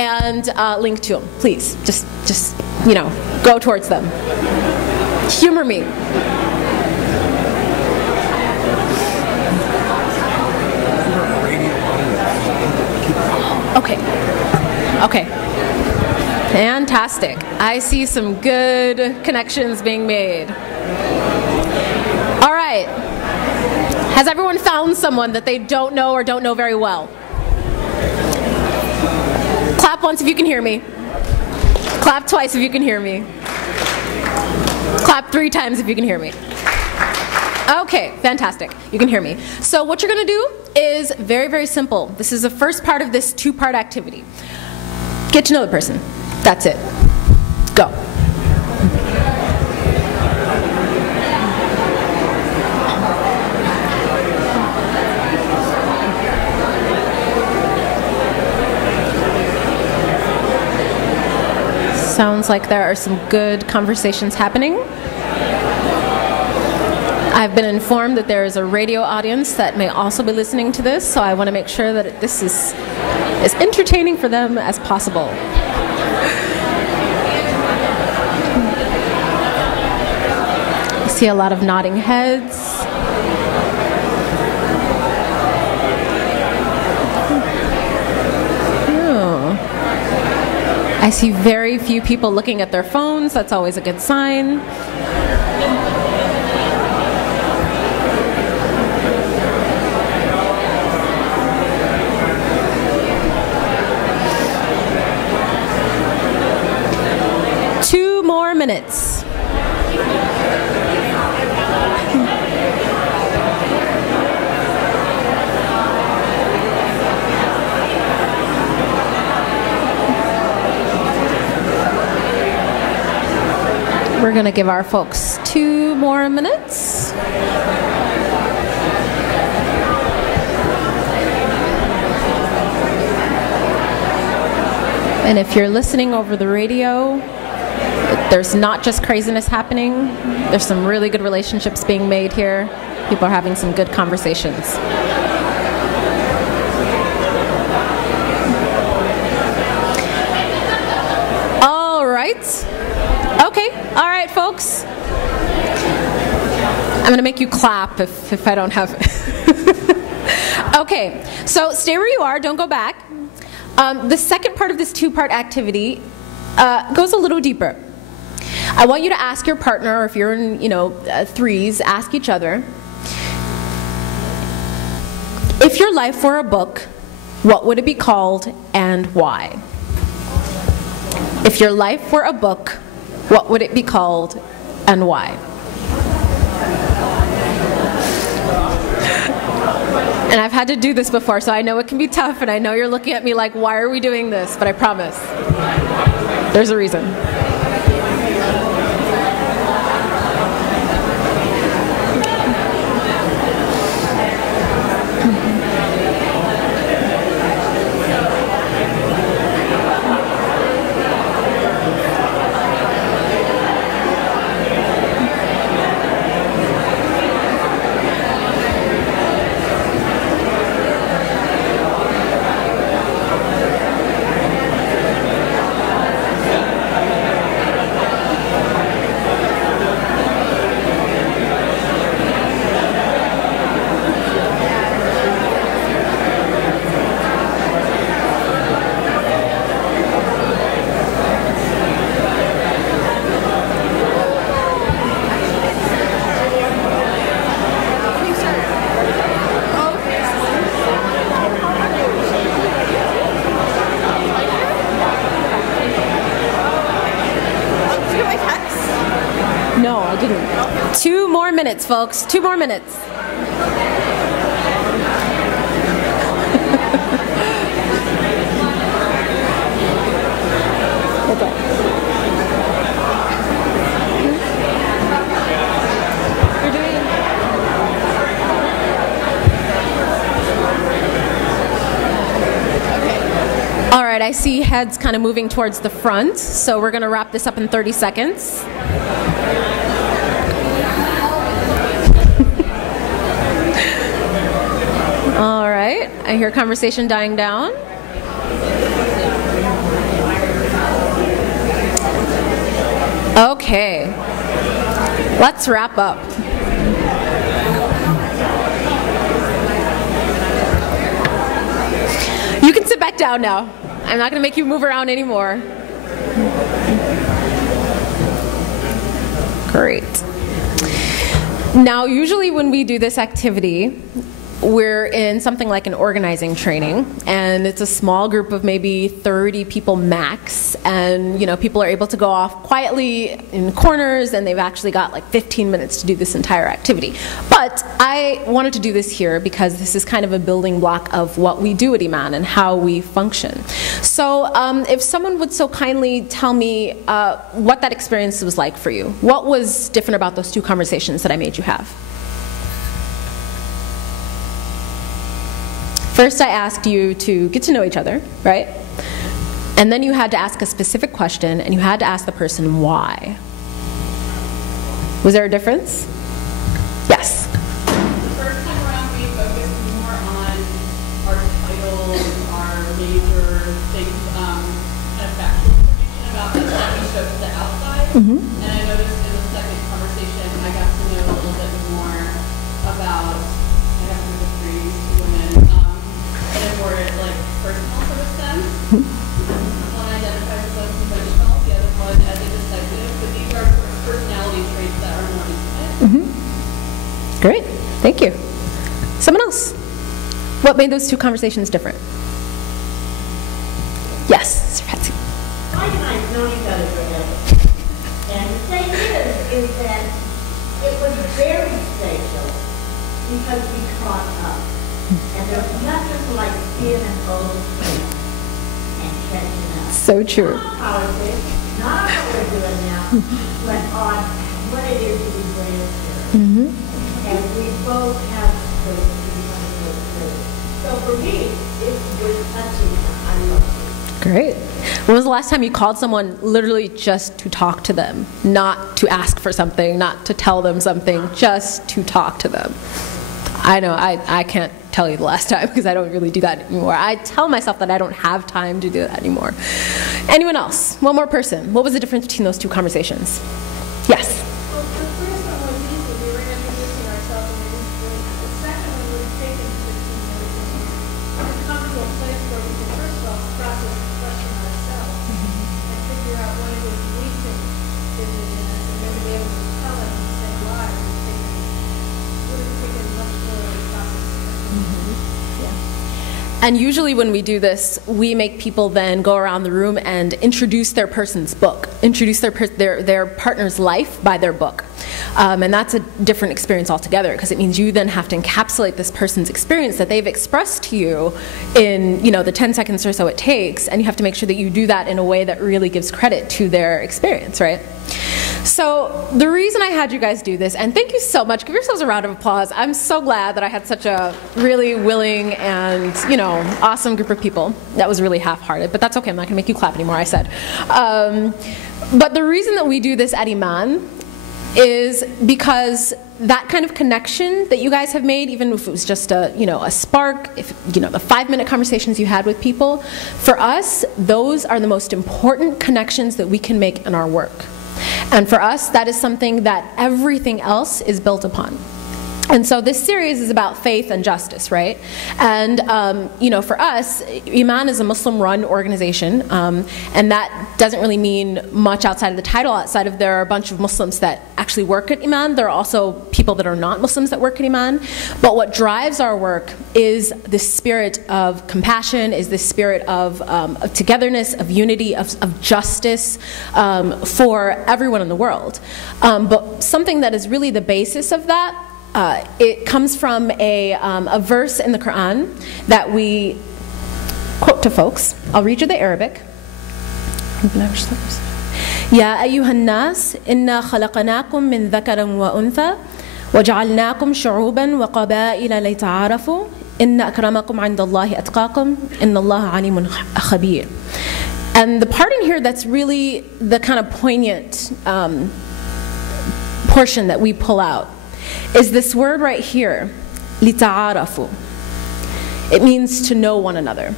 and link to them. Please, just you know, go towards them. Humor me. Okay. Okay. Fantastic. I see some good connections being made. All right. Has everyone found someone that they don't know or don't know very well? Clap once if you can hear me. Clap twice if you can hear me. Clap 3 times if you can hear me. Okay, fantastic. You can hear me. So what you're going to do is very, very simple. This is the first part of this 2-part activity. Get to know the person. That's it. Go. Sounds like there are some good conversations happening. I've been informed that there is a radio audience that may also be listening to this, so I want to make sure that this is as entertaining for them as possible. I see a lot of nodding heads. Oh. I see very few people looking at their phones. That's always a good sign. Minutes. We're going to give our folks 2 more minutes. And if you're listening over the radio, there's not just craziness happening. There's some really good relationships being made here. People are having some good conversations. All right. Okay. All right, folks. I'm going to make you clap if I don't have it. Okay. So stay where you are. Don't go back. The second part of this 2-part activity goes a little deeper. I want you to ask your partner, or if you're in, threes, ask each other, if your life were a book, what would it be called and why? If your life were a book, what would it be called and why? And I've had to do this before, so I know it can be tough, and I know you're looking at me like, why are we doing this? But I promise, there's a reason. No, I didn't. 2 more minutes, folks. 2 more minutes. All right, I see heads kind of moving towards the front, so we're going to wrap this up in 30 seconds. All right, I hear conversation dying down. Okay, let's wrap up. You can sit back down now. I'm not going to make you move around anymore. Great. Now, usually when we do this activity, we're in something like an organizing training, and it's a small group of maybe 30 people max, and people are able to go off quietly in corners, and they've actually got like 15 minutes to do this entire activity. But I wanted to do this here because this is kind of a building block of what we do at IMAN and how we function. So if someone would so kindly tell me what that experience was like for you. What was different about those two conversations that I made you have? First, I asked you to get to know each other, right? And then you had to ask a specific question, and you had to ask the person why. Was there a difference? Yes? The first time around, we focused more on our titles, our major things, kind of factual information about the that we showed to the outside. And I noticed in the second conversation, I got to know a little bit more about, I got to know the three women, in a more like personal sort of sense. One identifies as unconventional, the other one as indecisive, but these are personality traits that are more intimate. Great, thank you. Someone else? What made those two conversations different? Yes, Sir Patsy. Mike and I have known each other forever. And the thing is that it was very special because we caught up. And there's nothing like being an old friend and catching up. So true. Not politics, not what we're doing now, but on what it is to be grandparents. And we both have to be one of those things. So for me, it was touching. I love it. Great. When was the last time you called someone literally just to talk to them? Not to ask for something, not to tell them something, just to talk to them. I know, I can't tell you the last time because I don't really do that anymore. I tell myself that I don't have time to do that anymore. Anyone else? One more person. What was the difference between those two conversations? Yes? Well, the first one was easy. We were introducing ourselves and we were doing it. The second one would have taken 15 minutes and come to a place where we could first of all process the question ourselves and figure out what it is we think is in us and then be able to tell it and say why. It would have taken much more to process the question. And usually when we do this, we make people then go around the room and introduce their person's book, introduce their partner's life by their book. And that's a different experience altogether because it means you then have to encapsulate this person's experience that they've expressed to you in the 10 seconds or so it takes, and you have to make sure that you do that in a way that really gives credit to their experience, right? So the reason I had you guys do this, and thank you so much, give yourselves a round of applause. I'm so glad that I had such a really willing and awesome group of people. That was really half-hearted, but that's okay, I'm not gonna make you clap anymore, I said. But the reason that we do this at IMAN is because that kind of connection that you guys have made, even if it was just a spark, if the 5-minute conversations you had with people, for us, those are the most important connections that we can make in our work. And for us, that is something that everything else is built upon. And so this series is about faith and justice, right? And for us, IMAN is a Muslim-run organization, and that doesn't really mean much outside of the title. Outside of there are a bunch of Muslims that actually work at IMAN. There are also people that are not Muslims that work at IMAN. But what drives our work is this spirit of compassion, is this spirit of togetherness, of unity, of justice for everyone in the world. But something that is really the basis of that, it comes from a verse in the Quran that we quote to folks. I'll read you the Arabic. يا أيها الناس إنا خلقناكم من ذكر وأنثى وجعلناكم شعوبا وقبائل لتعارفوا إن أكرمكم عند الله أتقاكم إن الله عليم خبير. And the part in here that's really the kind of poignant portion that we pull out is this word right here, لِتَعَارَفُوا. It means to know one another.